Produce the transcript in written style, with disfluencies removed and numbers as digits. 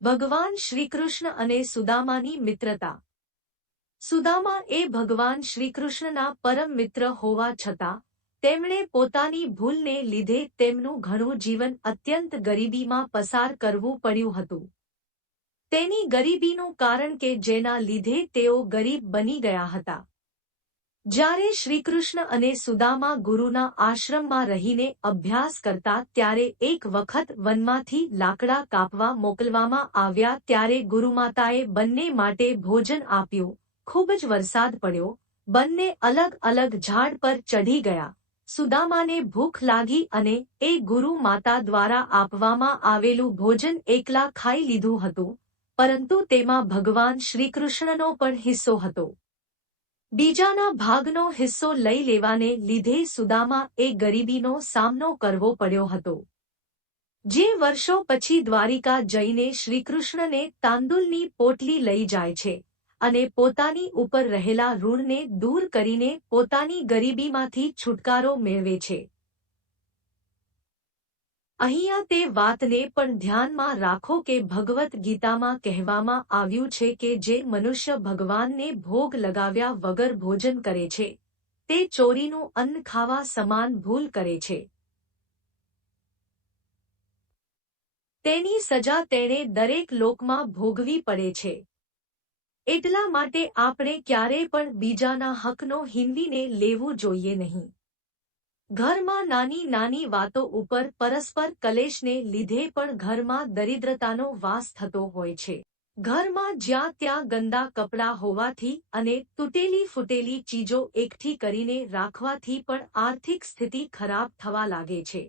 ભગવાન શ્રીકૃષ્ણ અને સુદામાની મિત્રતા। સુદામા એ ભગવાન શ્રીકૃષ્ણના પરમ મિત્ર હોવા છતાં તેમણે પોતાની ભૂલને લીધે તેમનું ઘણું જીવન અત્યંત ગરીબીમાં પસાર કરવું પડ્યું હતું। તેની ગરીબીનું કારણ કે જેના લીધે તેઓ ગરીબ બની ગયા હતા। જ્યારે શ્રીકૃષ્ણ અને સુદામા ગુરુના આશ્રમમાં રહીને અભ્યાસ કરતા ત્યારે એક વખત વનમાંથી લાકડા કાપવા મોકલવામાં આવ્યા ત્યારે ગુરુમાતાએ બંને માટે ભોજન આપ્યું। ખૂબ જ વરસાદ પડ્યો, બંને અલગ અલગ ઝાડ પર ચઢી ગયા। સુદામાને ભૂખ લાગી અને એ ગુરુ માતા દ્વારા આપવામાં આવેલું ભોજન એકલા ખાઈ લીધું હતું, પરંતુ તેમાં ભગવાન શ્રીકૃષ્ણનો પણ હિસ્સો હતો। બીજાના ભાગનો હિસ્સો લઈ લેવાને લીધે સુદામા એ ગરીબીનો સામનો કરવો પડ્યો હતો। જે વર્ષો પછી દ્વારિકા જઈને શ્રીકૃષ્ણને તાંદુલની પોટલી લઈ જાય છે અને પોતાની ઉપર રહેલા ઋણને દૂર કરીને પોતાની ગરીબીમાંથી છુટકારો મેળવે છે। અહીંયા તે વાતને પણ ધ્યાનમાં રાખો કે ભગવદ્ ગીતામાં કહેવામાં આવ્યું છે કે જે મનુષ્ય ભગવાનને ભોગ લગાવ્યા વગર ભોજન કરે છે તે ચોરીનું અન્ન ખાવા સમાન ભૂલ કરે છે। તેની સજા તેણે દરેક લોકમાં ભોગવી પડે છે। એટલા માટે આપણે ક્યારેય પણ બીજાના હકનો હિંદવીને લેવું જોઈએ નહીં। ઘરમાં નાની નાની વાતો ઉપર પરસ્પર કલેશને લીધે પણ ઘરમાં દરિદ્રતાનો વાસ થતો હોય છે। ઘરમાં જ્યાં ત્યાં ગંદા કપડાં હોવાથી અને તૂટેલી ફૂટેલી ચીજો એકઠી કરીને રાખવાથી પણ આર્થિક સ્થિતિ ખરાબ થવા લાગે છે।